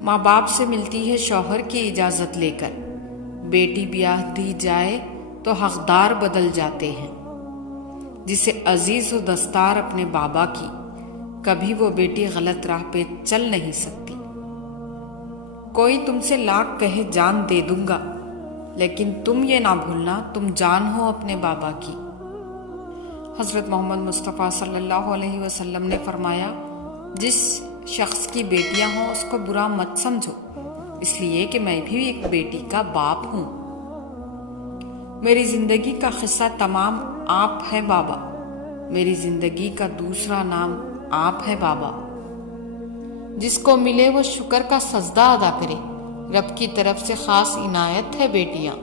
ماں باپ سے ملتی ہے شوہر کی اجازت لے کر، بیٹی بیاہ دی جائے تو حقدار بدل جاتے ہیں۔ جسے عزیز و دستار اپنے بابا کی، کبھی وہ بیٹی غلط راہ پہ چل نہیں سکتی۔ کوئی تم سے لاکھ کہے جان دے دوں گا، لیکن تم یہ نہ بھولنا تم جان ہو اپنے بابا کی۔ حضرت محمد مصطفیٰ صلی اللہ علیہ وسلم نے فرمایا، جس شخص کی بیٹیاں ہوں اس کو برا مت سمجھو، اس لیے کہ میں بھی ایک بیٹی کا باپ ہوں۔ میری زندگی کا قصہ تمام آپ ہے بابا، میری زندگی کا دوسرا نام آپ ہے بابا۔ جس کو ملے وہ شکر کا سجدہ ادا کرے، رب کی طرف سے خاص عنایت ہے بیٹیاں۔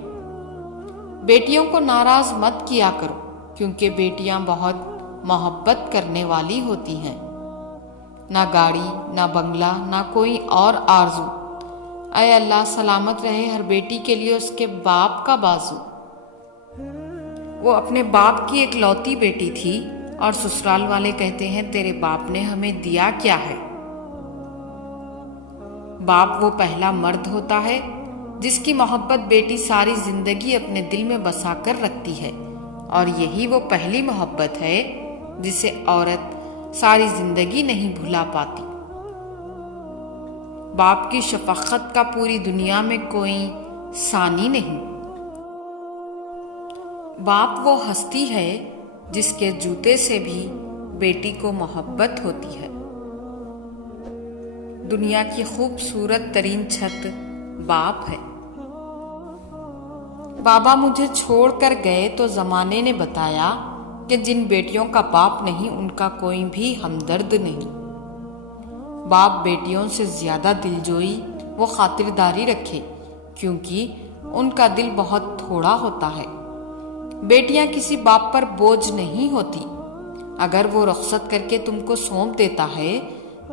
بیٹیوں کو ناراض مت کیا کرو، کیونکہ بیٹیاں بہت محبت کرنے والی ہوتی ہیں۔ نہ گاڑی، نہ بنگلہ، نہ کوئی اور آرزو۔ اے اللہ سلامت رہے ہر بیٹی کے لیے اس کے باپ کا بازو۔ وہ اپنے باپ کی ایک لوتی بیٹی تھی اور سسرال والے کہتے ہیں تیرے باپ نے ہمیں دیا کیا ہے؟ باپ وہ پہلا مرد ہوتا ہے جس کی محبت بیٹی ساری زندگی اپنے دل میں بسا کر رکھتی ہے، اور یہی وہ پہلی محبت ہے جسے عورت ساری زندگی نہیں بھلا پاتی۔ باپ کی شفقت کا پوری دنیا میں کوئی ثانی نہیں۔ باپ وہ ہستی ہے جس کے جوتے سے بھی بیٹی کو محبت ہوتی ہے۔ دنیا کی خوبصورت ترین چھت باپ ہے۔ بابا مجھے چھوڑ کر گئے تو زمانے نے بتایا کہ جن بیٹیوں کا باپ نہیں ان کا کوئی بھی ہمدرد نہیں۔ باپ بیٹیوں سے زیادہ دلجوئی و خاطرداری رکھے، کیونکہ ان کا دل بہت تھوڑا ہوتا ہے۔ بیٹیاں کسی باپ پر بوجھ نہیں ہوتی۔ اگر وہ رخصت کر کے تم کو سونپ دیتا ہے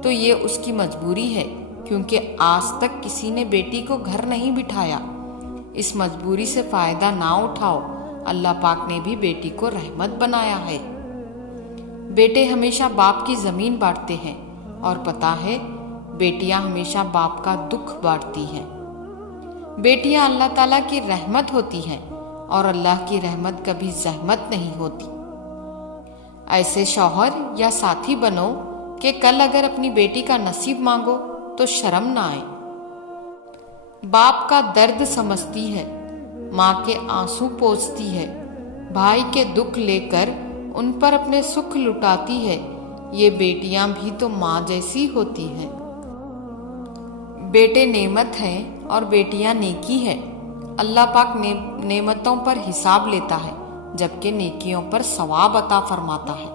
تو یہ اس کی مجبوری ہے، کیونکہ آج تک کسی نے بیٹی کو گھر نہیں بٹھایا۔ اس مجبوری سے فائدہ نہ اٹھاؤ، اللہ پاک نے بھی بیٹی کو رحمت بنایا ہے۔ بیٹے ہمیشہ باپ کی زمین بانٹتے ہیں، اور پتہ ہے بیٹیاں ہمیشہ باپ کا دکھ بانٹتی ہیں۔ بیٹیاں اللہ تعالیٰ کی رحمت ہوتی ہیں، اور اللہ کی رحمت کبھی زحمت نہیں ہوتی۔ ایسے شوہر یا ساتھی بنو کہ کل اگر اپنی بیٹی کا نصیب مانگو تو شرم نہ آئے۔ باپ کا درد سمجھتی ہے، ماں کے آنسو پوچھتی ہے، بھائی کے دکھ لے کر ان پر اپنے سکھ لٹاتی ہے۔ یہ بیٹیاں بھی تو ماں جیسی ہوتی ہیں۔ بیٹے نعمت ہیں اور بیٹیاں نیکی ہے۔ اللہ پاک نعمتوں پر حساب لیتا ہے، جبکہ نیکیوں پر ثواب عطا فرماتا ہے۔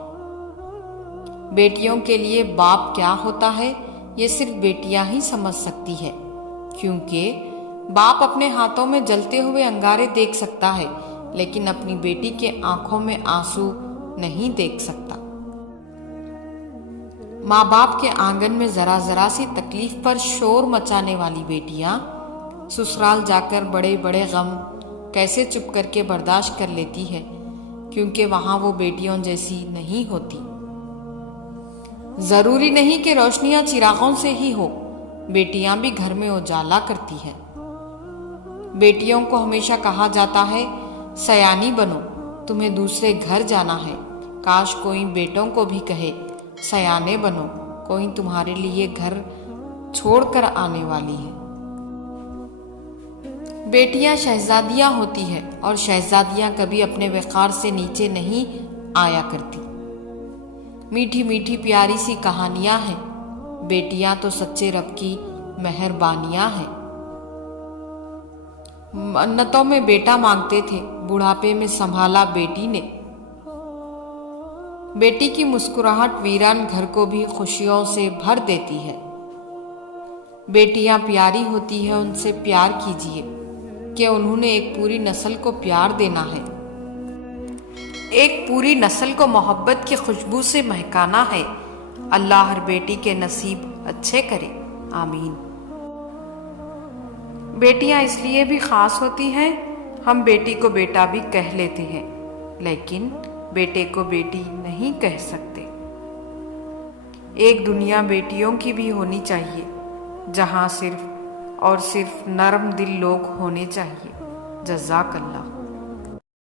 بیٹیوں کے لیے باپ کیا ہوتا ہے یہ صرف بیٹیاں ہی سمجھ سکتی ہے، کیونکہ باپ اپنے ہاتھوں میں جلتے ہوئے انگارے دیکھ سکتا ہے، لیکن اپنی بیٹی کے آنکھوں میں آنسو نہیں دیکھ سکتا۔ ماں باپ کے آنگن میں ذرا ذرا سی تکلیف پر شور مچانے والی بیٹیاں سسرال جا کر بڑے بڑے غم کیسے چپ کر کے برداشت کر لیتی ہے، کیونکہ وہاں وہ بیٹیوں جیسی نہیں ہوتی۔ ضروری نہیں کہ روشنیاں چراغوں سے ہی ہو، بیٹیاں بھی گھر میں اجالا کرتی ہیں۔ بیٹیوں کو ہمیشہ کہا جاتا ہے سیانی بنو، تمہیں دوسرے گھر جانا ہے۔ کاش کوئی بیٹوں کو بھی کہے سیانے بنو، کوئی تمہارے لیے گھر چھوڑ کر آنے والی ہے۔ بیٹیاں شہزادیاں ہوتی ہیں، اور شہزادیاں کبھی اپنے وقار سے نیچے نہیں آیا کرتی۔ میٹھی میٹھی پیاری سی کہانیاں ہیں، بیٹیاں تو سچے رب کی مہربانیاں ہیں۔ منتوں میں بیٹا مانگتے تھے، بڑھاپے میں سنبھالا بیٹی نے۔ بیٹی کی مسکراہٹ ویران گھر کو بھی خوشیوں سے بھر دیتی ہے۔ بیٹیاں پیاری ہوتی ہیں، ان سے پیار کیجیے کہ انہوں نے ایک پوری نسل کو پیار دینا ہے، ایک پوری نسل کو محبت کی خوشبو سے مہکانا ہے۔ اللہ ہر بیٹی کے نصیب اچھے کرے، آمین۔ بیٹیاں اس لیے بھی خاص ہوتی ہیں، ہم بیٹی کو بیٹا بھی کہہ لیتے ہیں، لیکن بیٹے کو بیٹی نہیں کہہ سکتے۔ ایک دنیا بیٹیوں کی بھی ہونی چاہیے، جہاں صرف اور صرف نرم دل لوگ ہونے چاہیے۔ جزاک اللہ۔